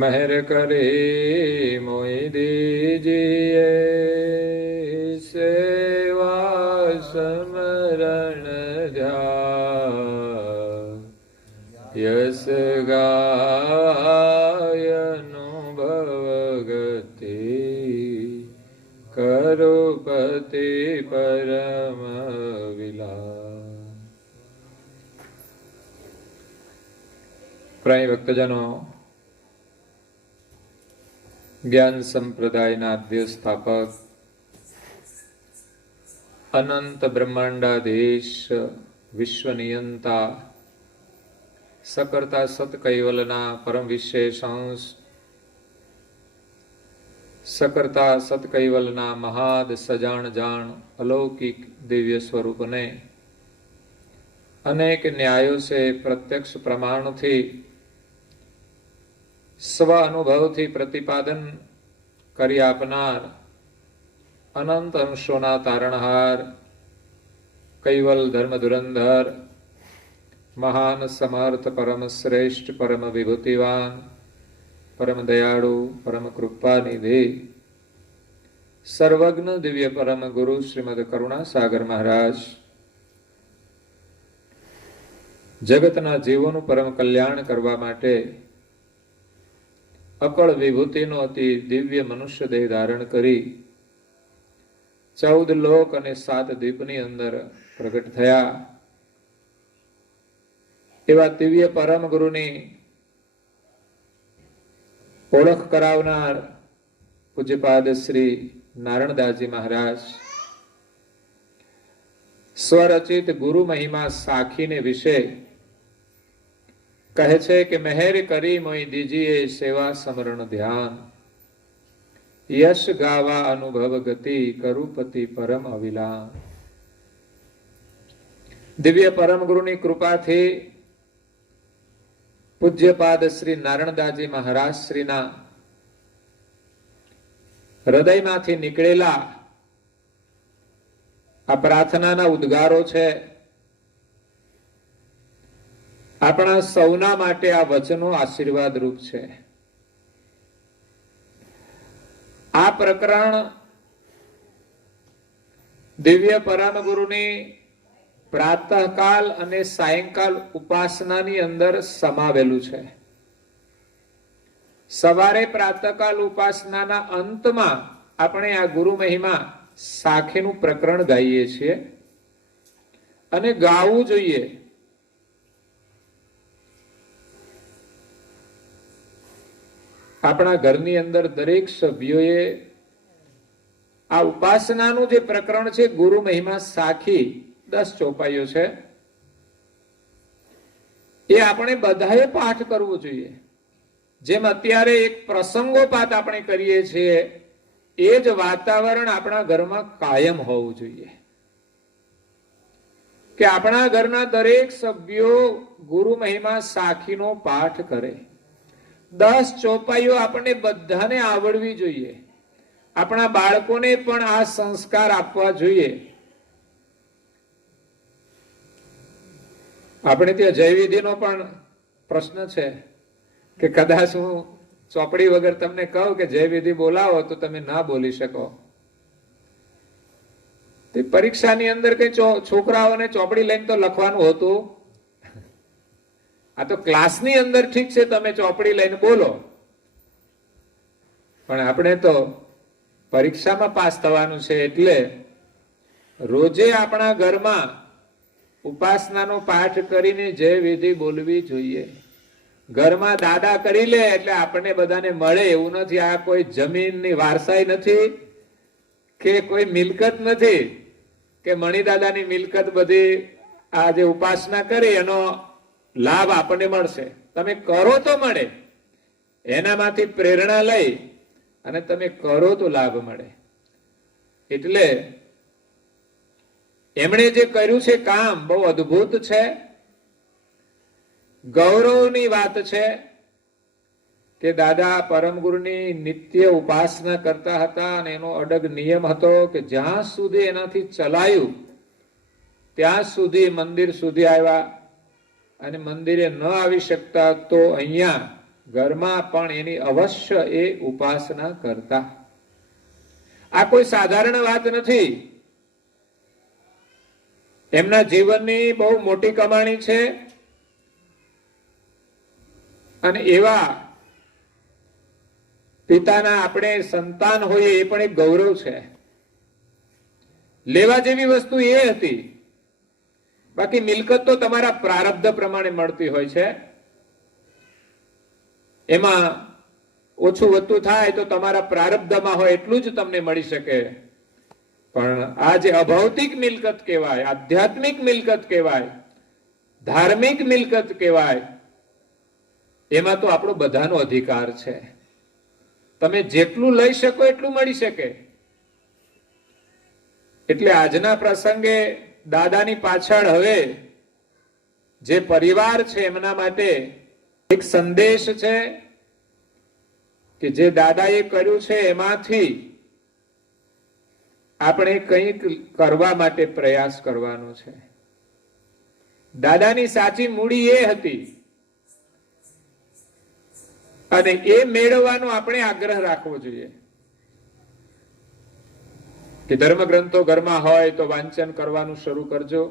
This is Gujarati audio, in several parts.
મહેર કરે મોઈ દીજીએ સેવા સમરણ ધ્યા યસ ગાય અનુભવ ગતિ કરુપતિ પરમ વિલા. પ્રાય ભક્તજનો, જ્ઞાન સંપ્રદાયના આદ્ય સ્થાપક, અનંત બ્રહ્માંડાધીશ, વિશ્વનિયંતા, સકર્તા સત કૈવલના પરમ વિશેષ અંશ, સકર્તા સત કૈવલના મહાદ સજાણ જાણ અલૌકિક દિવ્ય સ્વરૂપને અનેક ન્યાયો સે પ્રત્યક્ષ પ્રમાણથી સ્વ અનુભવથી પ્રતિપાદન કરી આપનાર અનંત અંશોના તારણહાર, કૈવલ ધર્મ ધુરંધર, મહાન સમર્થ, પરમ શ્રેષ્ઠ, પરમ વિભૂતિવાન, પરમ દયાળુ, પરમ કૃપાનિધિ, સર્વજ્ઞ દિવ્ય પરમ ગુરુ શ્રીમદ કરુણા સાગર મહારાજ જગતના જીવોનું પરમ કલ્યાણ કરવા માટે અકળ વિભૂતિનો અતિ દિવ્ય મનુષ્ય દેહ ધારણ કરી 14 લોક અને 7 દ્વીપની અંદર પ્રગટ થયા. એવા દિવ્ય પરમ ગુરુની ઓળખ કરાવનાર પૂજ્યપાદ શ્રી નારણદાસજી મહારાજ સ્વરચિત ગુરુ મહિમા સાખીને વિશે કહે છે કે મહેર કરી મોઈ દીજીએ સેવા સમરણ ધ્યાન યશ ગાવા અનુભવ ગતિ કરુપતિ પરમ અવિલા. દિવ્ય પરમ ગુરુની કૃપાથી પૂજ્યપાદ શ્રી નારણદાસજી મહારાજ શ્રીના હૃદયમાંથી નીકળેલા આ પ્રાર્થનાના ઉદ્ગારો છે. આપણા સૌના માટે આ વચનો આશીર્વાદ રૂપ છે. આ પ્રકરણ દિવ્ય પરમ ગુરુની પ્રાતઃકાલ અને સાયંકાલ ઉપાસનાની અંદર સમાવેલું છે. સવારે પ્રાતઃકાલ ઉપાસનાના અંતમાં આપણે આ ગુરુ મહિમા સાખીનું પ્રકરણ ગાઈએ છીએ અને ગાવું જોઈએ. આપણા ઘરની અંદર દરેક સભ્યોએ આ ઉપાસનાનું જે પ્રકરણ છે ગુરુ મહિમા સાખી 10 ચોપાઈઓ છે એ આપણે બધાએ પાઠ કરવો જોઈએ. જેમ અત્યારે એક પ્રસંગોપાત આપણે કરીએ છીએ એ જ વાતાવરણ આપણા ઘરમાં કાયમ હોવું જોઈએ કે આપણા ઘરના દરેક સભ્યો ગુરુ મહિમા સાખીનો પાઠ કરે. 10 ચોપાઈઓ આપણને બધાને આવડવી જોઈએ. આપણા બાળકોને પણ આ સંસ્કાર આપવા જોઈએ. આપણે ત્યાં જયવિધિનો પણ પ્રશ્ન છે કે કદાચ હું ચોપડી વગર તમને કહું કે જયવિધિ બોલાવો તો તમે ના બોલી શકો. તે પરીક્ષાની અંદર કઈ છોકરાઓને ચોપડી લઈને તો લખવાનું હોતું. આ તો ક્લાસની અંદર ઠીક છે તમે ચોપડી લઈને બોલો, પણ આપણે તો પરીક્ષામાં પાસ થવાનું છે. એટલે રોજે આપણા ઘરમાં ઉપાસનાનો પાઠ કરીને જય વિધિ બોલવી જોઈએ. ઘરમાં દાદા કરી લે એટલે આપણને બધાને મળે એવું નથી. આ કોઈ જમીનની વારસાઈ નથી કે કોઈ મિલકત નથી કે મણિદાદાની મિલકત બધી આ જે ઉપાસના કરી એનો લાભ આપણને મળશે. તમે કરો તો મળે, એનામાંથી પ્રેરણા લઈ અને તમે કરો તો લાભ મળે. એટલે એમણે જે કર્યું છે કામ બહુ અદ્ભુત છે. ગૌરવની વાત છે કે દાદા પરમ ગુરુની નિત્ય ઉપાસના કરતા હતા અને એનો અડગ નિયમ હતો કે જ્યાં સુધી એનાથી ચલાયું ત્યાં સુધી મંદિર સુધી આવ્યા અને મંદિરે ન આવી શકતા તો અહીંયા ઘરમાં પણ એની અવશ્ય એ ઉપાસના કરતા. આ કોઈ સાધારણ વાત નથી. એમના જીવનની બહુ મોટી કમાણી છે. અને એવા પિતાના આપણે સંતાન હોઈએ એ પણ એક ગૌરવ છે. લેવા જેવી વસ્તુ એ હતી. બાકી મિલકત તો તમારા પ્રારબ્ધ પ્રમાણે મળતી હોય છે. એમાં ઓછું વધતું થાય તો તમારા પ્રારબ્ધમાં હોય એટલું જ તમને મળી શકે. પણ આ જે અભૌતિક મિલકત કહેવાય, આધ્યાત્મિક મિલકત કહેવાય, ધાર્મિક મિલકત કહેવાય, એમાં તો આપણો બધાનો અધિકાર છે. તમે જેટલું લઈ શકો એટલું મળી શકે. એટલે આજના પ્રસંગે દાદાની પાછળ હવે જે પરિવાર છે એમના માટે એક સંદેશ છે કે જે દાદાએ કર્યું છે એમાંથી આપણે કંઈક કરવા માટે પ્રયાસ કરવાનો છે. દાદાની સાચી મૂડી એ હતી અને એ મેળવવાનો આપણે આગ્રહ રાખવો જોઈએ કે ધર્મ ગ્રંથો ઘરમાં હોય તો વાંચન કરવાનું શરૂ કરજો.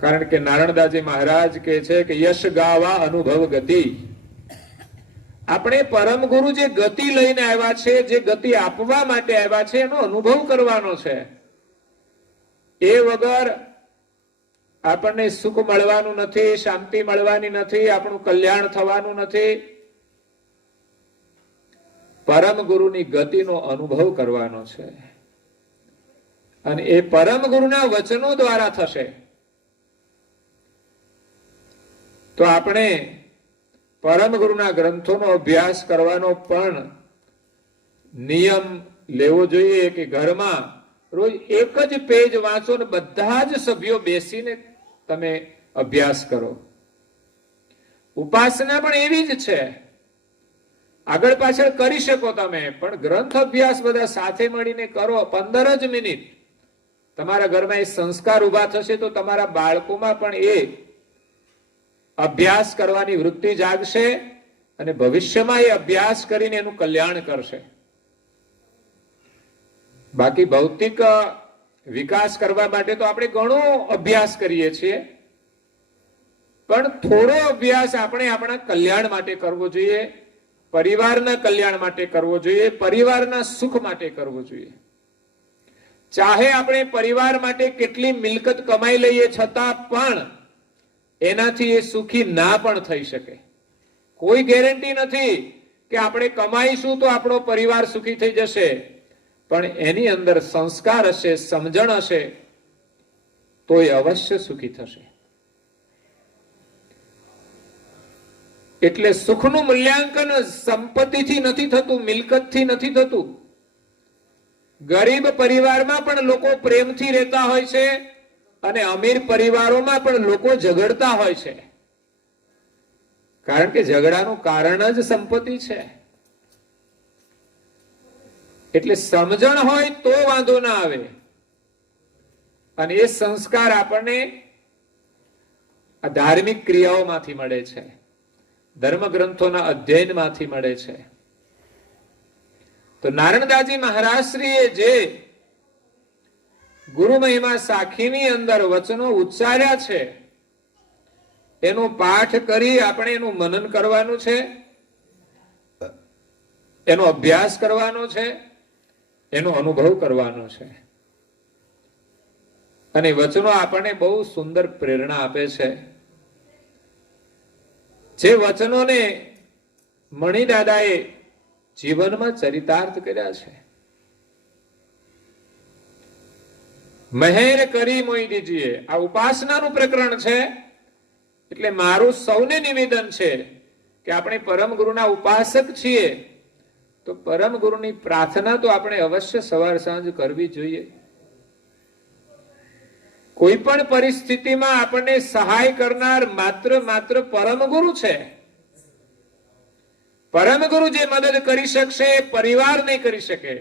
કારણ કે નારણદાસજી મહારાજ કહે છે કે યશ ગાવા અનુભવ ગતિ. આપણે પરમ ગુરુ જે ગતિ લઈને આવ્યા છે, જે ગતિ આપવા માટે આવ્યા છે, એનો અનુભવ કરવાનો છે. એ વગર આપણને સુખ મળવાનું નથી, શાંતિ મળવાની નથી, આપણું કલ્યાણ થવાનું નથી. પરમ ગુરુની ગતિનો અનુભવ કરવાનો છે અને એ પરમ ગુરુના વચનો દ્વારા થશે. તો આપણે પરમ ગુરુના ગ્રંથોનો અભ્યાસ કરવાનો પણ નિયમ લેવો જોઈએ કે ઘરમાં રોજ એક જ પેજ વાંચો ને બધા જ સભ્યો બેસીને તમે અભ્યાસ કરો. ઉપાસના પણ એવી જ છે. આગળ પાછળ કરી શકો તમે, પણ ગ્રંથ અભ્યાસ બધા સાથે મળીને કરો. 15 જ મિનિટ તમારા ઘરમાં એ સંસ્કાર ઉભા થશે તો તમારા બાળકોમાં પણ એ અભ્યાસ કરવાની વૃત્તિ જાગશે અને ભવિષ્યમાં એ અભ્યાસ કરીને એનું કલ્યાણ કરશે. બાકી ભૌતિક વિકાસ કરવા માટે તો આપણે ઘણો અભ્યાસ કરીએ છીએ, પણ થોડો અભ્યાસ આપણે આપણા કલ્યાણ માટે કરવો જોઈએ, પરિવારના કલ્યાણ માટે કરવો જોઈએ, પરિવારના સુખ માટે કરવો જોઈએ. ચાહે આપણે પરિવાર માટે કેટલી મિલકત કમાઈ લઈએ છતાં પણ એનાથી એ સુખી ના પણ થઈ શકે. કોઈ ગેરંટી નથી કે આપણે કમાઈશું તો આપણો પરિવાર સુખી થઈ જશે, પણ એની અંદર સંસ્કાર હશે, સમજણ હશે તો એ અવશ્ય સુખી થશે. એટલે સુખનું મૂલ્યાંકન સંપત્તિથી નથી થતું, મિલકતથી નથી થતું. ગરીબ પરિવારમાં પણ લોકો પ્રેમથી રહેતા હોય છે અને અમીર પરિવારોમાં પણ લોકો ઝઘડતા હોય છે. કારણ કે ઝઘડાનું કારણ જ સંપત્તિ છે. એટલે સમજણ હોય તો વાંધો ના આવે. અને એ સંસ્કાર આપણને આ ધાર્મિક ક્રિયાઓમાંથી મળે છે, ધર્મ ગ્રંથોના અધ્યયનમાંથી મળે છે. તો નારણદાસજી મહારાજશ્રીએ જે ગુરુ મહિમા સાખીની અંદર વચનો ઉચ્ચાર્યા છે એનો પાઠ કરી આપણે એનું મનન કરવાનું છે, એનો અભ્યાસ કરવાનો છે, એનો અનુભવ કરવાનો છે. અને વચનો આપણને બહુ સુંદર પ્રેરણા આપે છે. જે વચનોને મણિદાદાએ જીવનમાં ચરિતાર્થ કર્યા છે. મહેર કરી મોઈ દીજીએ, આ ઉપાસનાનું પ્રકરણ છે. એટલે મારું સૌને નિવેદન છે કે આપણે પરમ ગુરુના ઉપાસક છીએ તો પરમ ગુરુની પ્રાર્થના તો આપણે અવશ્ય સવાર સાંજ કરવી જોઈએ. કોઈ પણ પરિસ્થિતિમાં આપણને સહાય કરનાર માત્ર પરમ ગુરુ છે. પરમ ગુરુ જે મદદ કરી શકશે પરિવાર નહીં કરી શકે.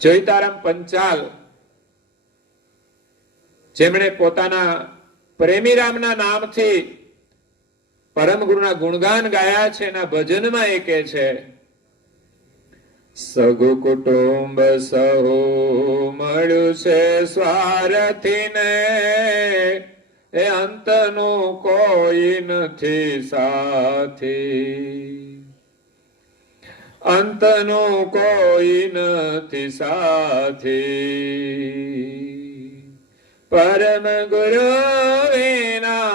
જયતારામ પંચાલ જેમણે પોતાના પ્રેમી રામના નામથી પરમ ગુરુના ગુણગાન ગાયા છે, એના ભજનમાં એ કહે છે, સગુ કુટુંબ સહુ મળ્યું છે સ્વાર્થીને, એ અંતનું કોઈ નથી સાથી, અંતનું કોઈ નથી સાથી, પરમ ગુરુ વિના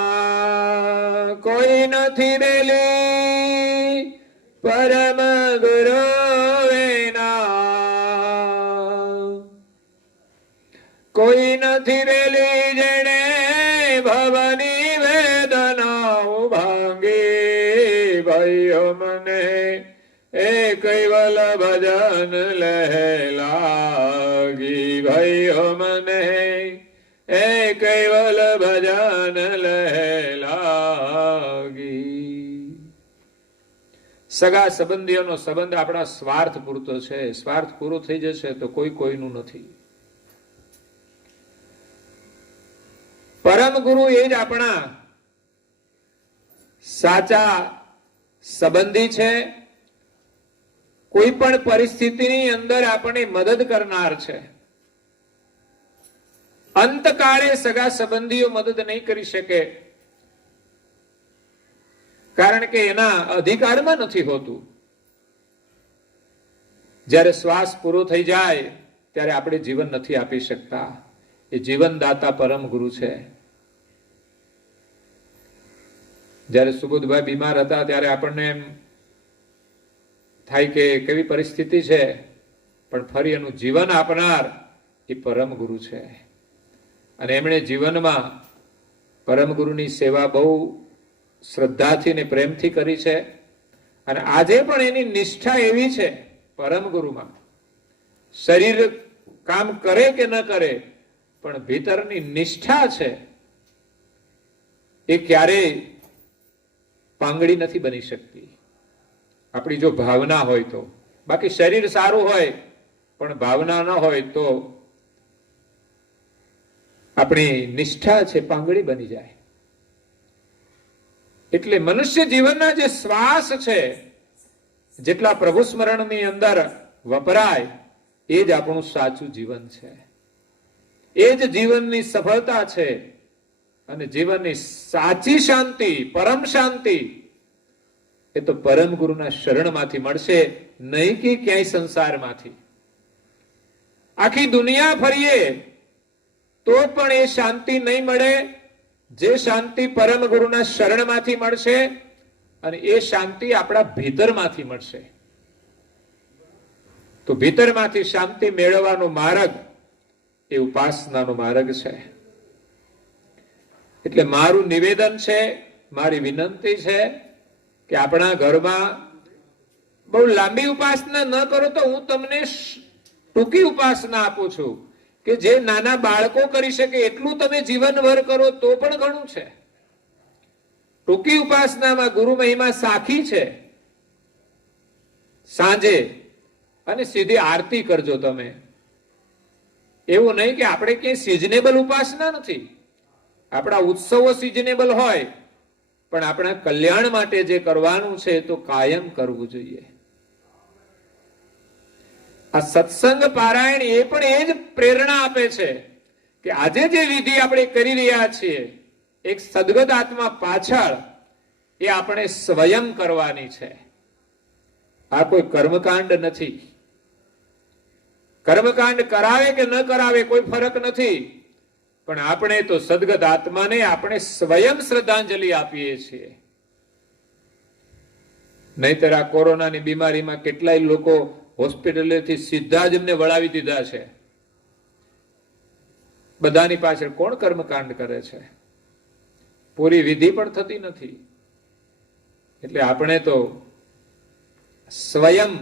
કોઈ નથી રેલી, પરમ ગુરુ કોઈ નથી રેલી, જેણે ભવની વેદનાઓ ભાંગી, ભાઈઓ મને એ કૈવલ ભજન લહેલાગી, ભાઈઓ મને એ કૈવલ ભજન લહેલાગી. સગા સંબંધીઓનો સંબંધ આપણા સ્વાર્થ પૂરતો છે. સ્વાર્થ પૂરો થઈ જશે તો કોઈ કોઈનું નથી. પરમ ગુરુ એ જ આપણા સાચા સંબંધી છે. કોઈ પણ પરિસ્થિતિની અંદર આપણને મદદ કરનાર છે. અંતકાળે સગા સંબંધીઓ મદદ નહીં કરી શકે, કારણ કે એના અધિકારમાં નથી હોતું. જ્યારે શ્વાસ પૂરો થઈ જાય ત્યારે આપણે જીવન નથી આપી શકતા. એ જીવનદાતા પરમ ગુરુ છે. જ્યારે સુબોધભાઈ બીમાર હતા ત્યારે આપણને એમ થાય કે કેવી પરિસ્થિતિ છે, પણ ફરી એનું જીવન આપનાર એ પરમ ગુરુ છે. અને એમણે જીવનમાં પરમ ગુરુની સેવા બહુ શ્રદ્ધાથી ને પ્રેમથી કરી છે. અને આજે પણ એની નિષ્ઠા એવી છે પરમ ગુરુમાં, શરીર કામ કરે કે ન કરે પણ ભીતરની નિષ્ઠા છે એ ક્યારેય પાંગડી નથી બની શકતી. આપણી જો ભાવના હોય તો. બાકી શરીર સારું હોય પણ ભાવના ન હોય તો આપણી નિષ્ઠા છે પાંગડી બની જાય. એટલે મનુષ્ય જીવનના જે શ્વાસ છે, જેટલા પ્રભુ સ્મરણની અંદર વપરાય એ જ આપણું સાચું જીવન છે. એ જ જીવનની સફળતા છે. અને જીવનની સાચી શાંતિ, પરમ શાંતિ એ તો પરમ ગુરુના શરણમાંથી મળશે, નહીં કે ક્યાંય સંસારમાંથી. આખી દુનિયા ફરીએ તો પણ એ શાંતિ નહીં મળે જે શાંતિ પરમ ગુરુના શરણમાંથી મળશે. અને એ શાંતિ આપણા ભીતરમાંથી મળશે. તો ભીતરમાંથી શાંતિ મેળવવાનો માર્ગ એ ઉપાસનાનો માર્ગ છે. એટલે મારું નિવેદન છે, મારી વિનંતી છે કે આપણા ઘરમાં બહુ લાંબી ઉપાસના ન કરો તો હું તમને ટૂંકી ઉપાસના આપું છું કે જે નાના બાળકો કરી શકે એટલું તમે જીવનભર કરો તો પણ ઘણું છે. ટૂંકી ઉપાસનામાં ગુરુ મહિમા સાખી છે. સાંજે અને સીધી આરતી કરજો તમે. એવું નહીં કે આપણે ક્યાંય સિઝનેબલ ઉપાસના નથી. આપણા ઉત્સવો સિઝનેબલ હોય પણ આપણા કલ્યાણ માટે જે કરવાનું છે તો કાયમ કરવું જોઈએ. આ સત્સંગ પારાયણ એ પણ એ જ પ્રેરણા આપે છે કે આજે જે વિધિ આપણે કરી રહ્યા છીએ એક સદગત આત્મા પાછળ એ આપણે સ્વયં કરવાની છે. આ કોઈ કર્મકાંડ નથી. કર્મકાંડ કરાવે કે ન કરાવે કોઈ ફરક નથી, પણ આપણે તો સદગત આત્માને આપણે સ્વયં શ્રદ્ધાંજલિ આપીએ છીએ. નહીતર આ કોરોનાની બીમારીમાં કેટલાય લોકો હોસ્પિટલેથી સીધા જ એમને વળાવી દીધા છે. બધાની પાછળ કોણ કર્મકાંડ કરે છે? પૂરી વિધિ પણ થતી નથી. એટલે આપણે તો સ્વયં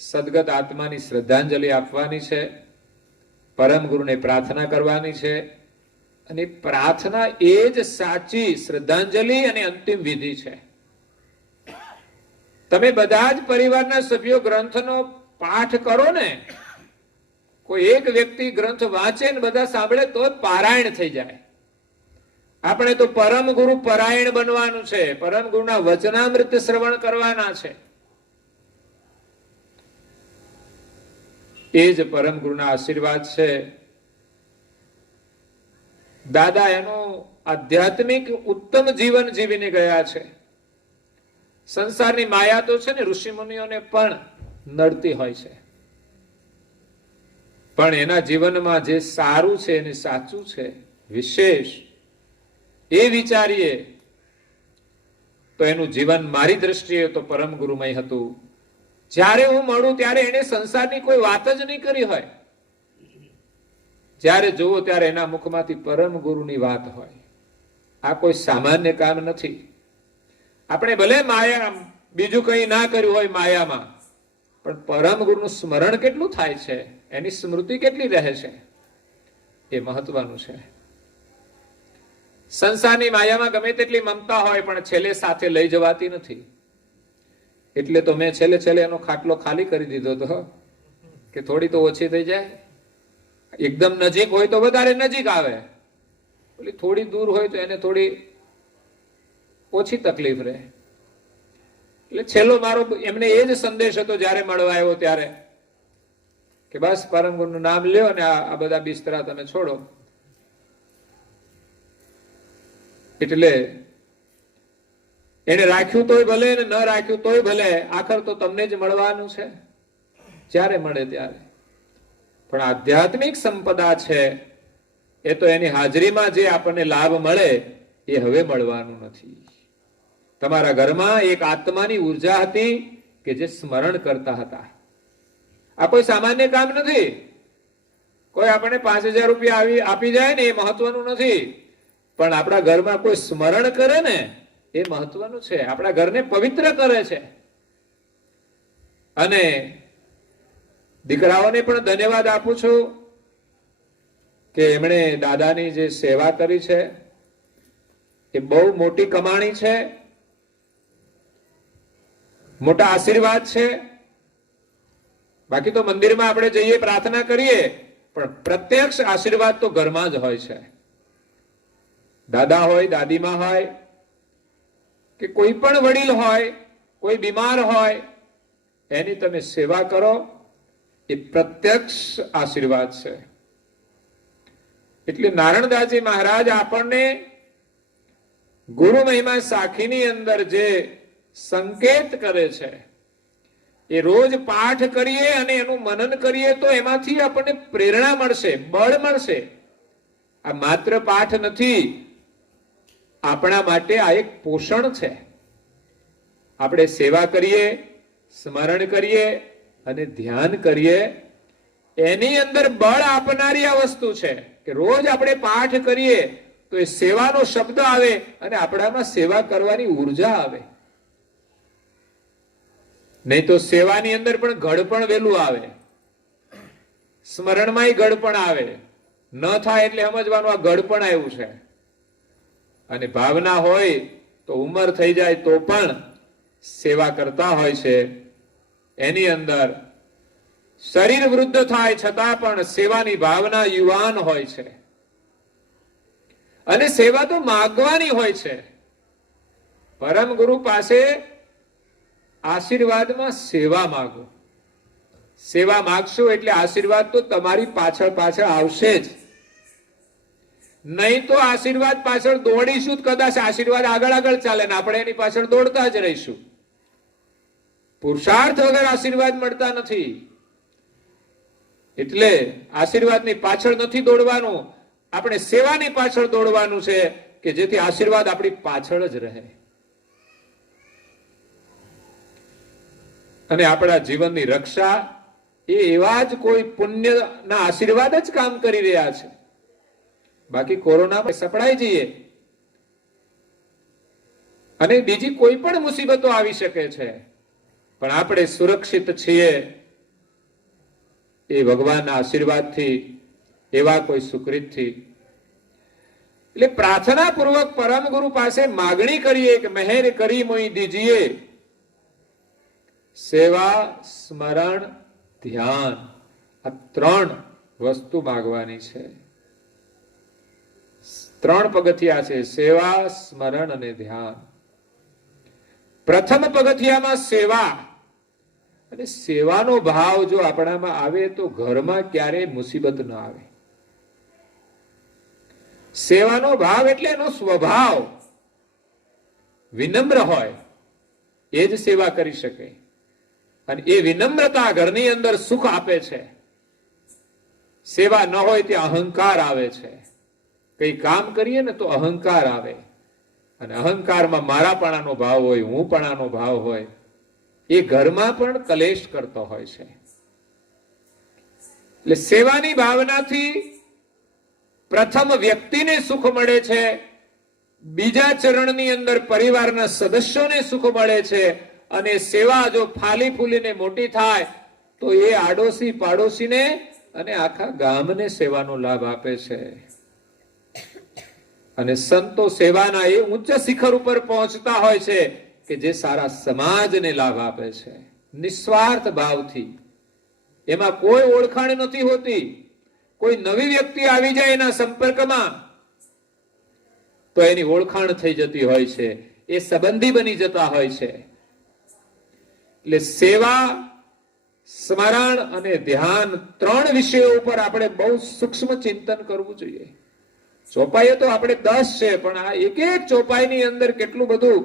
સદગત આત્માની શ્રદ્ધાંજલિ આપવાની છે, પરમ ગુરુને પ્રાર્થના કરવાની છે. અને પ્રાર્થના એ જ સાચી શ્રદ્ધાંજલિ અને અંતિમ વિધિ છે. તમે બધા જ પરિવારના સભ્યો ગ્રંથનો પાઠ કરો ને કોઈ એક વ્યક્તિ ગ્રંથ વાંચે ને બધા સાંભળે તો પારાયણ થઈ જાય. આપણે તો પરમ ગુરુ પરાયણ બનવાનું છે, પરમ ગુરુના વચનામૃત શ્રવણ કરવાના છે. એ જ પરમ ગુરુના આશીર્વાદ છે. દાદા એનું આધ્યાત્મિક ઉત્તમ જીવન જીવીને ગયા છે. સંસારની માયા તો છે ને ઋષિ મુનિઓને પણ નડતી હોય છે, પણ એના જીવનમાં જે સારું છે અને સાચું છે વિશેષ એ વિચારીએ તો એનું જીવન મારી દ્રષ્ટિએ તો પરમ ગુરુમય હતું. જ્યારે હું મળું ત્યારે એને સંસારની કોઈ વાત જ નહીં કરી હોય. જ્યારે જુઓ ત્યારે એના મુખમાંથી પરમ ગુરુની વાત હોય. આ કોઈ સામાન્ય કામ નથી. આપણે ભલે માયા બીજું કઈ ના કર્યું હોય માયામાં, પણ પરમ ગુરુનું સ્મરણ કેટલું થાય છે, એની સ્મૃતિ કેટલી રહે છે, એ મહત્વનું છે. સંસારની માયામાં ગમે તેટલી મમતા હોય પણ છેલ્લે સાથે લઈ જવાતી નથી. એટલે તો મેં છેલ્લે એનો ખાટલો ખાલી કરી દીધો હતો કે થોડી તો ઓછી થઈ જાય. એકદમ નજીક હોય તો વધારે નજીક આવે, થોડી દૂર હોય તો એને થોડી ઓછી તકલીફ રહે. એટલે છેલ્લો મારો એમને એ જ સંદેશ હતો જયારે મળવા આવ્યો ત્યારે કે બસ પરમ ગુરુનું નામ લ્યો અને આ બધા બિસ્તરા તમે છોડો. એટલે એને રાખ્યું તોય ભલે ને ન રાખ્યું તોય ભલે, આખર તો તમને જ મળવાનું છે જ્યારે મળે ત્યારે. પણ આધ્યાત્મિક સંપદા છે એ તો એની હાજરીમાં જે આપણને લાભ મળે એ હવે મળવાનું નથી. તમારા ઘરમાં એક આત્માની ઉર્જા હતી કે જે સ્મરણ કરતા હતા. આ કોઈ સામાન્ય કામ નથી. કોઈ આપણને 5,000 રૂપિયા આપી જાય ને એ મહત્વનું નથી, પણ આપણા ઘરમાં કોઈ સ્મરણ કરે ને એ મહત્વનું છે. આપણા ઘરને પવિત્ર કરે છે. અને દીકરાઓને પણ ધન્યવાદ આપું છું કે એમણે દાદાની જે સેવા કરી છે એ બહુ મોટી કમાણી છે, મોટા આશીર્વાદ છે. બાકી તો મંદિરમાં આપણે જઈએ પ્રાર્થના કરીએ, પણ પ્રત્યક્ષ આશીર્વાદ તો ઘરમાં જ હોય છે. દાદા હોય, દાદીમાં હોય કે કોઈ પણ વડીલ હોય, કોઈ બીમાર હોય, એની તમે સેવા કરો એ પ્રત્યક્ષ આશીર્વાદ છે. એટલે નારણદાસજી મહારાજ આપણને ગુરુ મહિમા સાખીની અંદર જે સંકેત કરે છે એ રોજ પાઠ કરીએ અને એનું મનન કરીએ તો એમાંથી આપણને પ્રેરણા મળશે, બળ મળશે. આ માત્ર પાઠ નથી, આપણા માટે આ એક પોષણ છે. આપણે સેવા કરીએ, સ્મરણ કરીએ અને ધ્યાન કરીએ, એની અંદર બળ આપનારી આ વસ્તુ છે કે રોજ આપણે પાઠ કરીએ તો એ સેવાનો શબ્દ આવે અને આપણામાં સેવા કરવાની ઉર્જા આવે. નહીં તો સેવાની અંદર પણ ઘડપણ વેલું આવે, સ્મરણમાંય ઘડપણ આવે. ન થાય એટલે સમજવાનું આ ઘડપણ આવ્યું છે. અને ભાવના હોય તો ઉંમર થઈ જાય તો પણ સેવા કરતા હોય છે. એની અંદર શરીર વૃદ્ધ થાય છતાં પણ સેવાની ભાવના યુવાન હોય છે. અને સેવા તો માગવાની હોય છે. પરમ ગુરુ પાસે આશીર્વાદમાં સેવા માગો. સેવા માગશો એટલે આશીર્વાદ તો તમારી પાછળ પાછળ આવશે જ. નહીં તો આશીર્વાદ પાછળ દોડીશું કદાચ આશીર્વાદ આગળ આગળ ચાલે ને આપણે એની પાછળ દોડતા જ રહીશું. પુરુષાર્થ વગર આશીર્વાદ મળતા નથી. એટલે આશીર્વાદની પાછળ નથી દોડવાનું, આપણે સેવાની પાછળ દોડવાનું છે કે જેથી આશીર્વાદ આપણી પાછળ જ રહે. અને આપણા જીવનની રક્ષા એ એવા જ કોઈ પુણ્યના આશીર્વાદ જ કામ કરી રહ્યા છે. બાકી કોરોનામાં સપડાઈ જઈએ અને બીજી કોઈ પણ મુસીબતો આવી શકે છે, પણ આપણે સુરક્ષિત છીએ એ ભગવાનના આશીર્વાદથી, એવા કોઈ સુકૃતથી. એટલે પ્રાર્થના પૂર્વક પરમ ગુરુ પાસે માગણી કરીએ કે મહેર કરી મોઈ દીજીએ. સેવા, સ્મરણ, ધ્યાન, આ ત્રણ વસ્તુ માગવાની છે. 3 પગથિયા છે: સેવા, સ્મરણ અને ધ્યાન. પ્રથમ પગથિયામાં સેવા, અને સેવાનો ભાવ જો આપણામાં આવે તો ઘરમાં ક્યારેય મુસીબત ન આવે. સેવાનો ભાવ એટલે એનો સ્વભાવ વિનમ્ર હોય એ જ સેવા કરી શકે. અને એ વિનમ્રતા ઘરની અંદર સુખ આપે છે. સેવા ન હોય ત્યાં અહંકાર આવે છે. કઈ કામ કરીએ ને તો અહંકાર આવે, અને અહંકારમાં મારાપણાનો ભાવ હોય, હુંપણાનો ભાવ હોય, એ ઘરમાં પણ કલેશ કરતો હોય છે. એટલે સેવાની ભાવનાથી પ્રથમ વ્યક્તિને સુખ મળે છે, બીજા ચરણની અંદર પરિવારના સદસ્યોને સુખ મળે છે, અને સેવા જો ફાલી ફૂલીને મોટી થાય તો એ આડોશી પાડોશીને અને આખા ગામને સેવાનો લાભ આપે છે. અને સંતો સેવાના એ ઉચ્ચ શિખર ઉપર પહોંચતા હોય છે કે જે સારા સમાજને લાભ આપે છે, નિસ્વાર્થ ભાવથી. એમાં કોઈ ઓળખાણ નથી હોતી. કોઈ નવી વ્યક્તિ આવી જાય એના સંપર્કમાં તો એની ઓળખાણ થઈ જતી હોય છે, એ સંબંધી બની જતા હોય છે. એટલે સેવા, સ્મરણ અને ધ્યાન 3 વિષયો ઉપર આપણે બહુ સૂક્ષ્મ ચિંતન કરવું જોઈએ. ચોપાઈઓ તો આપણે 10 છે, પણ આ એક એક ચોપાઈની અંદર કેટલું બધું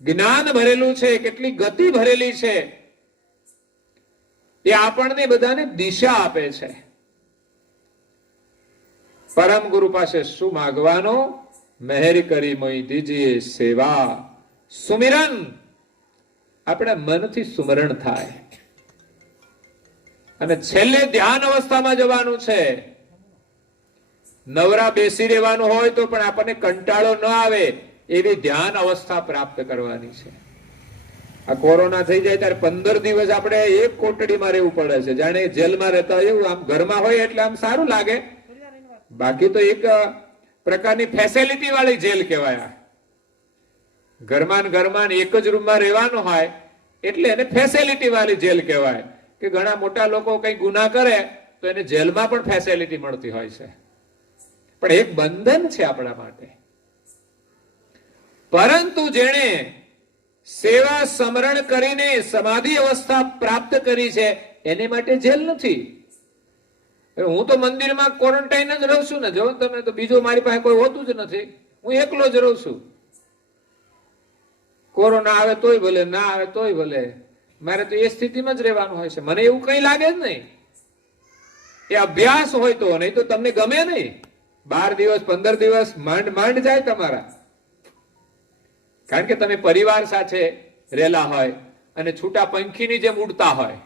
જ્ઞાન ભરેલું છે, કેટલી ગતિ ભરેલી છે, એ આપણને બધાને દિશા આપે છે. પરમ ગુરુ પાસે શું માગવાનો? મહેર કરી મોઈ દીજીએ સેવા, સુમિરન. આપણા મનથી સુમરણ થાય. અને છેલ્લે ધ્યાન અવસ્થામાં જવાનું છે. નવરા બેસી રહેવાનું હોય તો પણ આપણને કંટાળો ન આવે એવી ધ્યાન અવસ્થા પ્રાપ્ત કરવાની છે. આ કોરોના થઈ જાય ત્યારે 15 દિવસ આપણે એક કોટડીમાં રહેવું પડે છે, જાણે જેલમાં રહેતા હોય એવું. આમ ઘરમાં હોય એટલે આમ સારું લાગે, બાકી તો એક પ્રકારની ફેસિલિટી વાળી જેલ કહેવાય. ઘરમાં એક જ રૂમમાં રહેવાનું હોય એટલે એને ફેસિલિટી વાળી જેલ કહેવાય. કે ઘણા મોટા લોકો કઈ ગુના કરે તો એને જેલમાં પણ ફેસિલિટી મળતી હોય છે, પણ એક બંધન છે આપણા માટે. પરંતુ જેણે સેવા સમરણ કરીને સમાધિ અવસ્થા પ્રાપ્ત કરી છે એને માટે જેલ નથી. હું તો મંદિરમાં ક્વોરન્ટાઇન જ રહું છું ને, જો તમે તો બીજો મારી પાસે કોઈ હોતું જ નથી, હું એકલો જ રહું છું. કોરોના આવે તોય ભલે, ના આવે તોય ભલે, મારે તો એ સ્થિતિમાં જ રહેવાનું હોય છે. મને એવું કઈ લાગે જ નહીં. એ અભ્યાસ હોય તો, નહીં તો તમને ગમે નહીં. 12 દિવસ 15 દિવસ માંડ જાય તમારા, કારણ કે તમે પરિવાર સાથે રહેલા હોય અને છૂટા પંખીની જેમ ઉડતા હોય,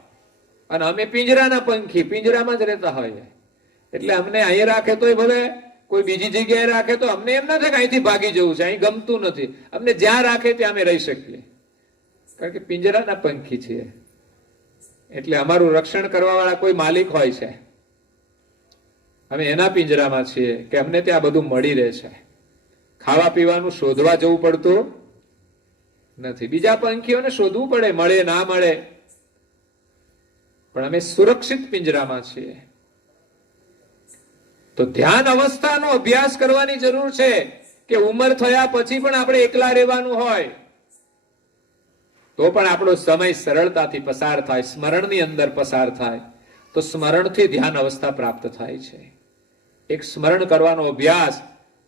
અને અમે પિંજરાના પંખી, પિંજરામાં જ રહેતા હોય. એટલે અમને અહીં રાખે તોય ભલે, કોઈ બીજી જગ્યાએ રાખે તો અમને એમ ના થાય કે અહીંથી ભાગી જવું છે, અહીં ગમતું નથી. અમને જ્યાં રાખે ત્યાં અમે રહી શકીએ, કારણ કે પિંજરાના પંખી છીએ. એટલે અમારું રક્ષણ કરવા વાળા કોઈ માલિક હોય છે, અમે એના પિંજરામાં છીએ કે અમને ત્યાં બધું મળી રહે છે. ખાવા પીવાનું શોધવા જવું પડતું નથી. બીજા પંખીઓને શોધવું પડે, મળે ના મળે, પણ અમે સુરક્ષિત પિંજરામાં છીએ. તો ધ્યાન અવસ્થાનો અભ્યાસ કરવાની જરૂર છે કે ઉંમર થયા પછી પણ આપણે એકલા રહેવાનું હોય તો પણ આપણો સમય સરળતાથી પસાર થાય, સ્મરણની અંદર પસાર થાય. તો સ્મરણથી ધ્યાન અવસ્થા પ્રાપ્ત થાય છે. એક સ્મરણ કરવાનો અભ્યાસ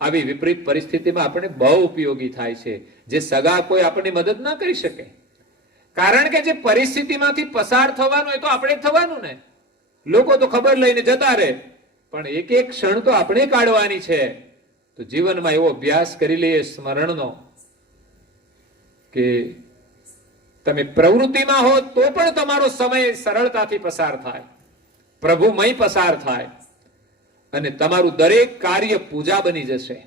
આવી વિપરીત પરિસ્થિતિમાં આપણે બહુ ઉપયોગી થાય છે, જે સગા કોઈ આપણને મદદ ના કરી શકે. કારણ કે જે પરિસ્થિતિમાંથી પસાર થવાનું એ તો આપણે થવાનું ને. લોકો તો ખબર લઈને જતા રહે, પણ એક એક ક્ષણ તો આપણે કાઢવાની છે. તો જીવનમાં એવો અભ્યાસ કરી લઈએ સ્મરણનો કે તમે પ્રવૃત્તિમાં હો તો પણ તમારો સમય સરળતાથી પસાર થાય, પ્રભુમય પસાર થાય, અને તમારું દરેક કાર્ય પૂજા બની જશે,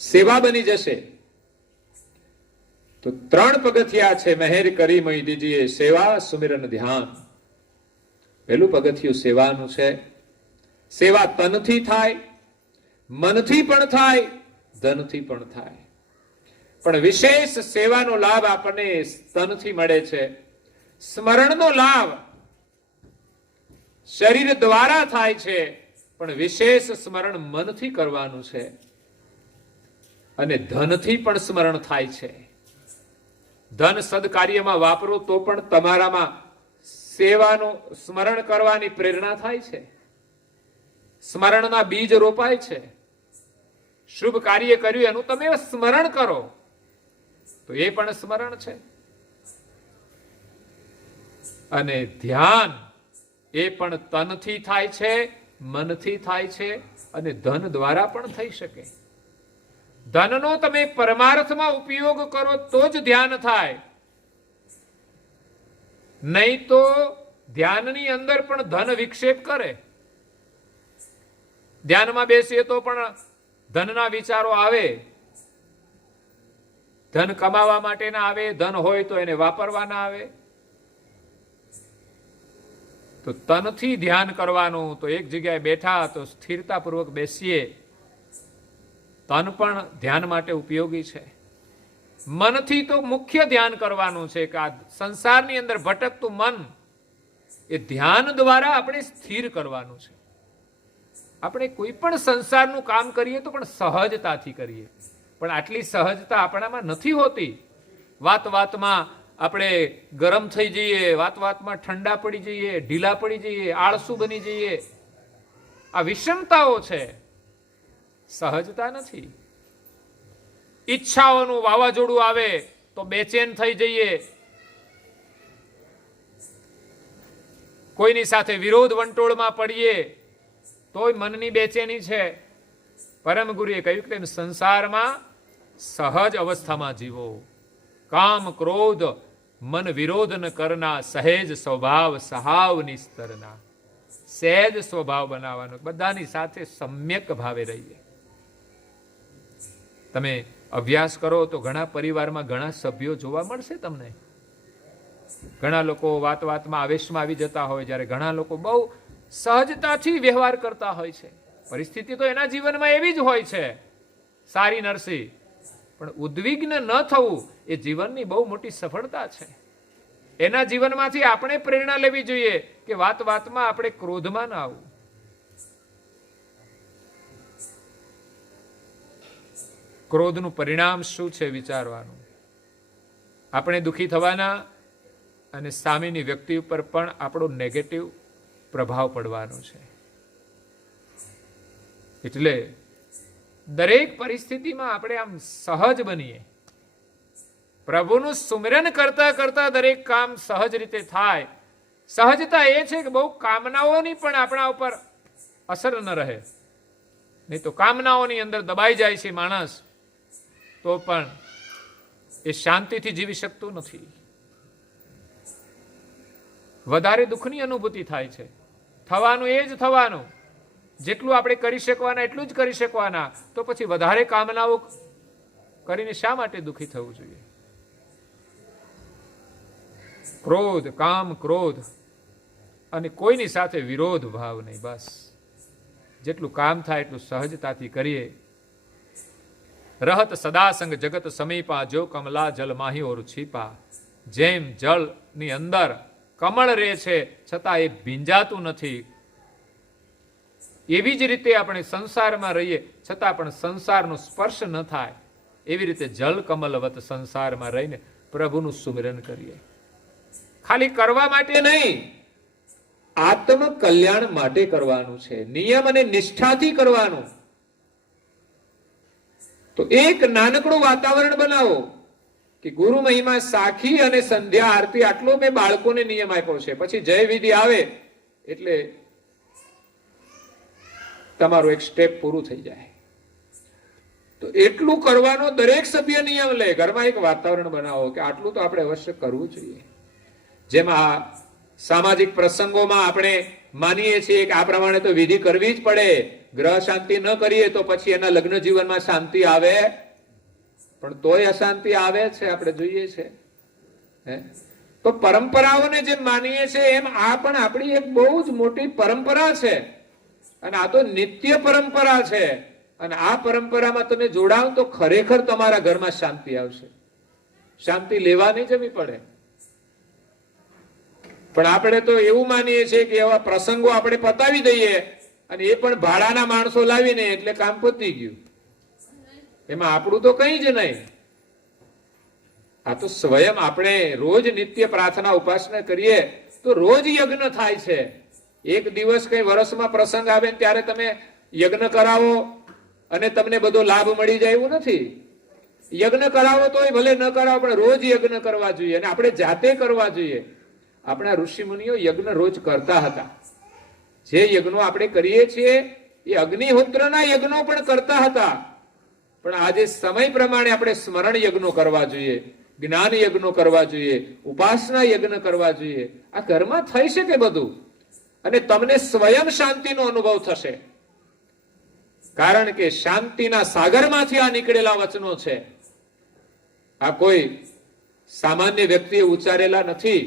સેવા બની જશે. તો 3 પગથિયા છે. મહેર કરી મહી દીજીએ સેવા, સુમિરન, ધ્યાન. પહેલું પગથિયું સેવાનું છે. સેવા તનથી થાય, મનથી પણ થાય, ધનથી પણ થાય. પણ વિશેષ સેવાનો લાભ આપણને તનથી મળે છે. સ્મરણનો લાભ શરીર દ્વારા થાય છે, પણ વિશેષ સ્મરણ મનથી કરવાનું છે. અને ધનથી પણ સ્મરણ થાય છે. ધન સદકાર્યમાં વાપરો તો પણ તમારામાં સેવાનું સ્મરણ કરવાની પ્રેરણા થાય છે. સ્મરણના બીજ રોપાય છે. શુભ કાર્ય કર્યું એનું તમે સ્મરણ કરો તો એ પણ સ્મરણ છે. અને ધ્યાન એ પણ તનથી થાય છે, મનથી થાય છે, અને ધન દ્વારા પણ થઈ શકે. ધનનો તમે પરમાર્થમાં ઉપયોગ કરો તો જ ધ્યાન થાય, નહીં તો ધ્યાનની અંદર પણ ધન વિક્ષેપ કરે. ધ્યાનમાં બેસીએ તો પણ ધનના વિચારો આવે. ધન કમાવા માટેના આવે, ધન હોય તો એને વાપરવાના આવે. તો તનથી ધ્યાન કરવાનું. તો એક જગ્યાએ બેઠા તો સ્થિરતાપૂર્વક બેસીએ. તન પણ ધ્યાન માટે ઉપયોગી છે. મનથી તો મુખ્ય ધ્યાન કરવાનું છે કે આ સંસારની અંદર ભટકતું મન એ ધ્યાન દ્વારા આપણે સ્થિર કરવાનું છે. આપણે કોઈ પણ સંસારનું કામ કરીએ તો પણ સહજતાથી કરીએ, પણ આટલી સહજતા આપણામાં નથી હોતી. વાત વાતમાં આપણે ગરમ થઈ જઈએ, વાત વાતમાં ઠંડા પડી જઈએ, ઢીલા પડી જઈએ, આળસુ બની જઈએ. આ વિષમતાઓ છે, સહજતા નથી. ઈચ્છાઓનું વાવાઝોડું આવે તો બેચેન થઈ જઈએ. કોઈની સાથે વિરોધ વંટોળમાં પડીએ તોય મનની બેચેની છે. પરમ ગુરુએ કહ્યું કે સંસારમાં સહજ અવસ્થામાં જીવો. કામ ક્રોધ મન વિરોધ ન કરના, સહેજ સ્વભાવ સહાવ નિસ્તરના. સહેજ સ્વભાવ બનાવવાનો, બધાની સાથે સમ્યક ભાવે રહીએ. તમે અભ્યાસ કરો તો ઘણા પરિવારમાં ઘણા સભ્યો જોવા મળશે તમને. ઘણા લોકો વાત વાતમાં આવેશમાં આવી જતા હોય, જ્યારે ઘણા લોકો બહુ સહજતાથી વ્યવહાર કરતા હોય છે. પરિસ્થિતિ તો એના જીવનમાં એવી જ હોય છે, સારી નરસી, પણ ઉદ્વિગ્ન ન થવું એ જીવનની બહુ મોટી સફળતા છે. એના જીવનમાંથી આપણે પ્રેરણા લેવી જોઈએ કે વાત વાતમાં આપણે ક્રોધમાં ના આવવું. ક્રોધનું પરિણામ શું છે વિચારવાનું. આપણે દુઃખી થવાના અને સામેની વ્યક્તિ ઉપર પણ આપણો નેગેટિવ પ્રભાવ પડવાનો છે. એટલે દરેક પરિસ્થિતિમાં આપણે આમ સહજ બનીએ. પ્રભુનું સુમિરન કરતા કરતા દરેક કામ સહજ રીતે થાય. સહજતા એ છે કે બહુ કામનાઓની પણ આપણા ઉપર અસર ન રહે. નહીં તો કામનાઓની અંદર દબાઈ જાય છે માણસ, તો પણ એ શાંતિથી જીવી શકતું નથી. વધારે દુઃખની અનુભૂતિ થાય છે. થવાનું એ જ થવાનું. જેટલું આપણે કરી શકવાના એટલું જ કરી શકવાના. તો પછી વધારે કામનાઓ કરીને શા માટે દુઃખી થવું જોઈએ? ક્રોધ, કામ, ક્રોધ અને કોઈની સાથે વિરોધ ભાવ નહીં. બસ જેટલું કામ થાય એટલું સહજતાથી કરીએ. રહત સદાસંગ જગત સમીપા, જો કમલા જલ માહી ઓર છીપા. જેમ જળની અંદર કમળ રહે છે છતાં એ ભીંજાતું નથી, એવી જ રીતે આપણે સંસારમાં રહીએ છતાં પણ સંસારનો સ્પર્શ ન થાય. એવી રીતે જલ કમલવત સંસારમાં રહીને પ્રભુનું સુમિરન કરીએ. ખાલી કરવા માટે નહીં, આત્મ કલ્યાણ માટે કરવાનું છે. નિયમ અને નિષ્ઠાથી કરવાનું. તો એક નાનકડું વાતાવરણ બનાવો કે ગુરુ મહિમા સાખી અને સંધ્યા આરતી, આટલો મેં બાળકોને નિયમ આપ્યો છે. પછી જય વિધિ આવે એટલે તમારું એક સ્ટેપ પૂરું થઈ જાય. તો એટલું કરવાનો દરેક સભ્ય નિયમ લે. ઘરમાં એક વાતાવરણ બનાવો કે આટલું તો આપણે અવશ્ય કરવું જોઈએ. જેમાં સામાજિક પ્રસંગોમાં આપણે માનીએ છીએ કે આ પ્રમાણે તો વિધિ કરવી જ પડે. ગ્રહ શાંતિ ન કરીએ તો પછી એના લગ્ન જીવનમાં શાંતિ આવે, પણ તોય અશાંતિ આવે છે, આપણે જોઈએ છે. તો પરંપરાઓને જેમ માનીએ છીએ એમ આ પણ આપણી એક બહુ જ મોટી પરંપરા છે. અને આ તો નિત્ય પરંપરા છે. અને આ પરંપરામાં તમે જોડાવ તો ખરેખર તમારા ઘરમાં શાંતિ આવશે. શાંતિ લેવા નહીં જવી પડે. પણ આપણે તો એવું માનીએ છીએ કે એવા પ્રસંગો આપણે પતાવી દઈએ અને એ પણ ભાડાના માણસો લાવીને એટલે કામ પતી ગયું. એમાં આપણું તો કઈ જ નહીં. આ તો સ્વયં આપણે રોજ નિત્ય પ્રાર્થના ઉપાસના કરીએ તો રોજ યજ્ઞ થાય છે. એક દિવસ કઈ વર્ષમાં પ્રસંગ આવે ત્યારે તમે યજ્ઞ કરાવો અને તમને બધો લાભ મળી જાય એવું નથી. યજ્ઞ કરાવો તો ભલે ન કરાવો પણ રોજ યજ્ઞ કરવા જોઈએ અને આપણે જાતે કરવા જોઈએ. આપણા ઋષિ મુનિઓ યજ્ઞ રોજ કરતા હતા. જે યજ્ઞો આપણે કરીએ છીએ એ અગ્નિહોત્રના યજ્ઞો પણ કરતા હતા. પણ આજે સમય પ્રમાણે આપણે સ્મરણ યજ્ઞો કરવા જોઈએ, જ્ઞાન યજ્ઞો કરવા જોઈએ, ઉપાસના યજ્ઞ કરવા જોઈએ. આ ઘરમાં થઈ શકે બધું અને તમને સ્વયં શાંતિનો અનુભવ થશે. કારણ કે શાંતિના સાગરમાંથી આ નીકળેલા વચનો છે. આ કોઈ સામાન્ય વ્યક્તિએ ઉચ્ચારેલા નથી.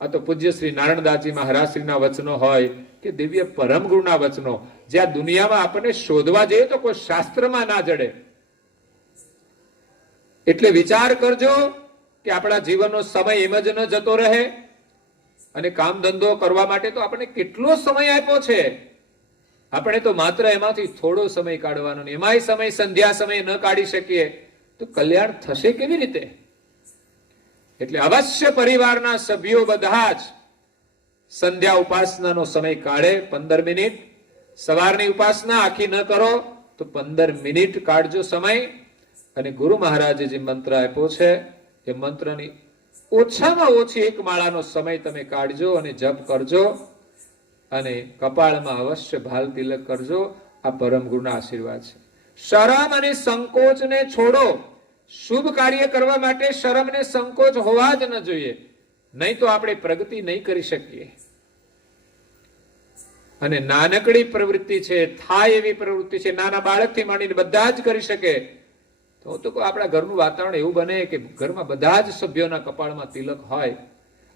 આ તો પૂજ્ય શ્રી નારાયણદાસજી મહારાજશ્રીના વચનો હોય કે દિવ્ય પરમ ગુરુના વચનો, જે આ દુનિયામાં આપણને શોધવા જઈએ તો કોઈ શાસ્ત્રમાં ના જડે. એટલે વિચાર કરજો કે આપણા જીવનનો સમય એમ જ ન જતો રહે. અને કામ ધંધો કરવા માટે તો આપણે કેટલો સમય આપ્યો છે. આપણે તો માત્ર એમાંથી થોડો સમય કાઢવાનો, એમાંય સમય સંધ્યા સમય ન કાઢી શકીએ તો કલ્યાણ થશે કેવી રીતે? એટલે અવશ્ય પરિવારના સભ્યો બધા જ સંધ્યા ઉપાસનાનો સમય કાઢે. 15 મિનિટ સવારની ઉપાસના આખી ન કરો તો 15 મિનિટ કાઢજો સમય. અને ગુરુ મહારાજે જે મંત્ર આપ્યો છે એ મંત્રની ઓછામાં ઓછી એક માળાનો સમય તમે કાઢજો અને જપ કરજો અને કપાળમાં અવશ્ય ભાલ તિલક કરજો. આ પરમ ગુરુના આશીર્વાદ છે. શરમ અને સંકોચને છોડો. શુભ કાર્ય કરવા માટે શરમ ને સંકોચ હોવા જ ન જોઈએ, નહીં તો આપણે પ્રગતિ નહીં કરી શકીએ. અને નાનકડી પ્રવૃત્તિ છે, થાય એવી પ્રવૃત્તિ છે, નાના બાળકથી માંડીને બધા જ કરી શકે. તો આપણા ઘરનું વાતાવરણ એવું બને કે ઘરમાં બધા જ સભ્યોના કપાળમાં તિલક હોય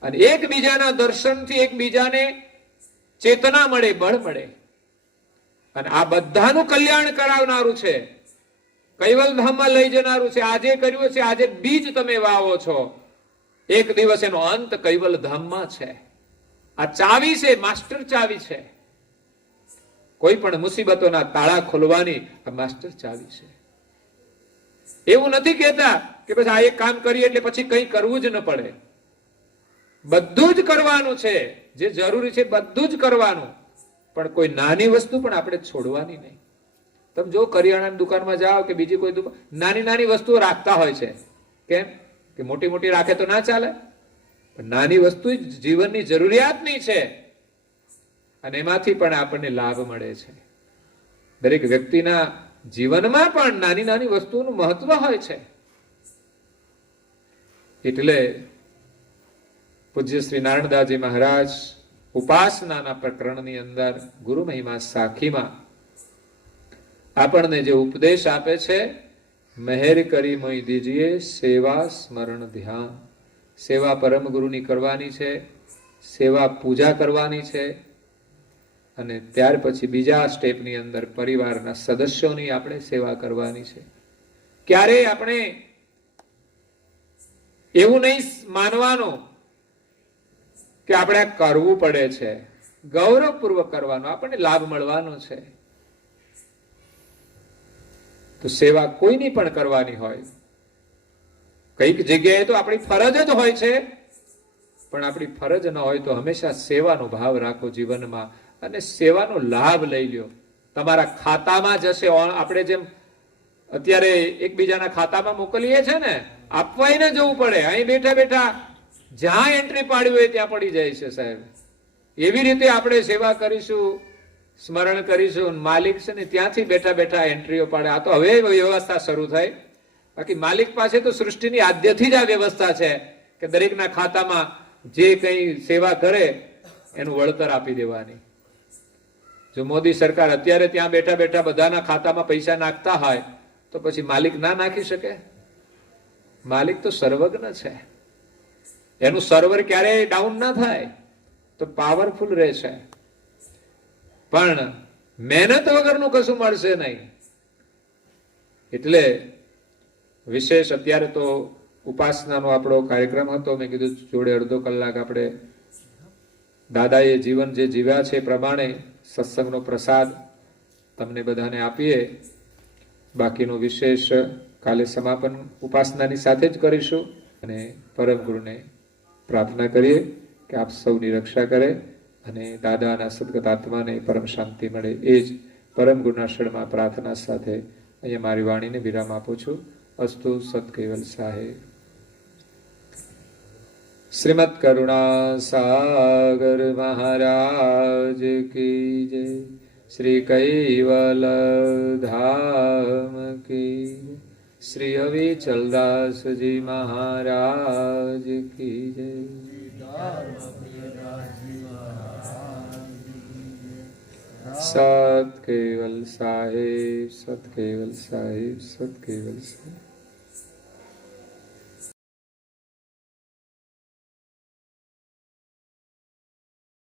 અને એકબીજાના દર્શનથી એકબીજાને ચેતના મળે, બળ મળે. અને આ બધાનું કલ્યાણ કરાવનારું છે, કૈવલ ધામમાં લઈ જનારું છે. આજે કર્યું છે, આજે બીજ તમે વાવો છો, એક દિવસ એનો અંત કૈવલ ધામમાં છે. આ ચાવી છે, માસ્ટર ચાવી છે. કોઈ પણ મુસીબતોના તાળા ખોલવાની આ માસ્ટર ચાવી છે. એવું નથી કહેતા કે પછી આ એક કામ કરીએ એટલે પછી કંઈ કરવું જ ન પડે. બધું જ કરવાનું છે, જે જરૂરી છે બધું જ કરવાનું. પણ કોઈ નાની વસ્તુ પણ આપણે છોડવાની નહીં. તમે જો કરિયાણાની દુકાનમાં જાઓ કે બીજી કોઈ દુકાન, નાની નાની વસ્તુઓ રાખતા હોય છે. કેમ કે મોટી મોટી રાખે તો ના ચાલે. પણ નાની વસ્તુ જ જીવનની જરૂરિયાતની છે અને એમાંથી પણ આપણને લાભ મળે છે. દરેક વ્યક્તિના જીવનમાં પણ નાની નાની વસ્તુઓનું મહત્વ હોય છે. એટલે પૂજ્ય શ્રી નારાયણદાસજી મહારાજ ઉપાસનાના પ્રકરણની અંદર ગુરુ મહિમા સાખીમાં આપણને જે ઉપદેશ આપે છે, મહેર કરી મોઈ દીજીએ સેવા સ્મરણ ધ્યાન. સેવા પરમ ગુરુની કરવાની છે, સેવા પૂજા કરવાની છે અને ત્યાર પછી બીજા સ્ટેપની અંદર પરિવારના સદસ્યોની આપણે સેવા કરવાની છે. ક્યારેય આપણે એવું નહીં માનવાનું કે આપણે કરવું પડે છે. ગૌરવપૂર્વક કરવાનું, આપણને લાભ મળવાનો છે. તો સેવા કોઈની પણ કરવાની હોય, કઈક જગ્યાએ તો આપણી ફરજ જ હોય છે, પણ આપણી ફરજ ન હોય તો હંમેશા સેવાનો ભાવ રાખો જીવનમાં અને સેવાનો લાભ લઈ લ્યો. તમારા ખાતામાં જશે. આપણે જેમ અત્યારે એકબીજાના ખાતામાં મોકલીએ છે ને, આપવાય ને જવું પડે. અહીં બેઠા બેઠા જ્યાં એન્ટ્રી પાડવી હોય ત્યાં પડી જાય છે સાહેબ. એવી રીતે આપણે સેવા કરીશું, સ્મરણ કરીશું. માલિક છે ને ત્યાંથી બેઠા બેઠા એન્ટ્રીઓ પાડે. આ તો હવે વ્યવસ્થા શરૂ થાય. બાકી માલિક પાસે તો સૃષ્ટિની આદ્યથી જ આ વ્યવસ્થા છે કે દરેકના ખાતામાં જે કઈ સેવા કરે એનું વળતર આપી દેવાની. જો મોદી સરકાર અત્યારે ત્યાં બેઠા બેઠા બધાના ખાતામાં પૈસા નાખતા હોય તો પછી માલિક ના નાખી શકે? માલિક તો સર્વજ્ઞ છે, એનું સર્વર ક્યારેય ડાઉન ના થાય, તો પાવરફુલ રહે છે. પણ મહેનત વગરનું કશું મળશે નહીં. એટલે વિશેષ અત્યારે તો ઉપાસનાનો આપણો કાર્યક્રમ હતો. મેં કીધું જોડે અડધો કલાક આપણે દાદાએ જીવન જે જીવ્યા છે એ પ્રમાણે સત્સંગનો પ્રસાદ તમને બધાને આપીએ. બાકીનો વિશેષ કાલે સમાપન ઉપાસનાની સાથે જ કરીશું. અને પરમ ગુરુને પ્રાર્થના કરીએ કે આપ સૌની રક્ષા કરે અને દાદાના સદગત આત્માને પરમ શાંતિ મળે. એ જ પરમ ગુરુના શરણમાં પ્રાર્થના સાથે અહીંયા મારી વાણીને વિરામ આપું છું. અસ્તુ સત કેવલ સાહેબ. શ્રીમદ કરુણા સાગર મહારાજ કી જય. શ્રી કૈવલ ધામ કી જય. શ્રી અવિચલદાસજી મહારાજ કી જય. સત કેવલ સાહેબ, સત કેવલ સાહેબ, સત કેવલ સાહેબ.